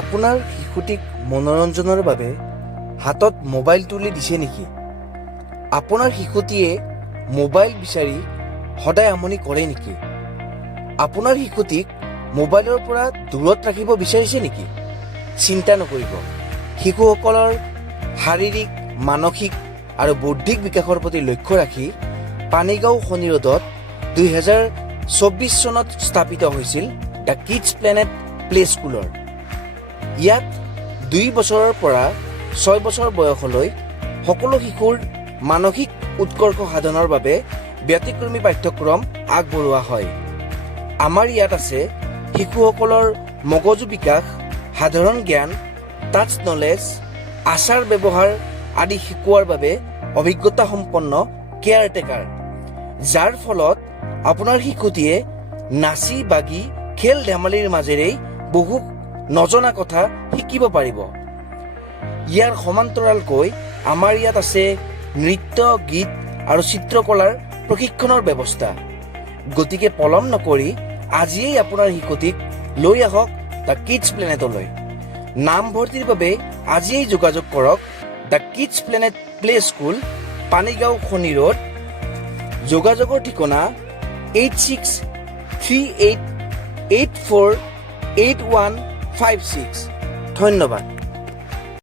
আপোনাৰ শিশুটিক মনোৰঞ্জনৰ বাবে হাতত মোবাইল তুলি দিছে নেকি? আপোনাৰ শিশুটিয়ে মোবাইল বিচাৰি সদায় আমনি কৰে নেকি? আপোনাৰ শিশুটিক মোবাইলৰ পৰা দূৰত ৰাখিব বিচাৰিছে নেকি? চিন্তা নকৰিব। শিশুসকলৰ শাৰীৰিক, মানসিক আৰু বৌদ্ধিক বিকাশৰ প্ৰতি লক্ষ্য ৰাখি পানীগাঁও শনি ৰোডত 2024 চনত স্থাপিত হৈছিল দ্য কিডছ প্লেনেট প্লে স্কুলৰ। ইয়াত 2 বছৰৰ পৰা 6 বছৰ বয়সলৈ সকলো শিশুৰ মানসিক উৎকৰ্ষ সাধনৰ বাবে ব্যতিক্ৰমী পাঠ্যক্ৰম আগবঢ়োৱা হয়। আমাৰ ইয়াত আছে শিশুসকলৰ মগজু বিকাশ, সাধাৰণ জ্ঞান, টাচ নলেজ, আচাৰ ব্যৱহাৰ আদি শিকোৱাৰ বাবে অভিজ্ঞতা সম্পন্ন কেয়াৰটেকাৰ, যাৰ ফলত আপোনাৰ শিশুটিয়ে নাচি বাগি খেল ধেমালিৰ মাজেৰেই বহু নজনা কথা শিকিব পাৰিব। ইয়াৰ সমান্তৰালকৈ আমাৰ ইয়াত আছে নৃত্য, গীত আৰু চিত্ৰকলাৰ প্ৰশিক্ষণৰ ব্যৱস্থা। গতিকে পলম নকৰি আজিয়েই আপোনাৰ শিশুটিক লৈ আহক দ্য কিডছ প্লেনেটলৈ। নামভৰ্তিৰ বাবে আজিয়েই যোগাযোগ কৰক the kids planet play school, Panigaon Shani road. যোগাযোগৰ ঠিকনা 8638848156। ধন্যবাদ।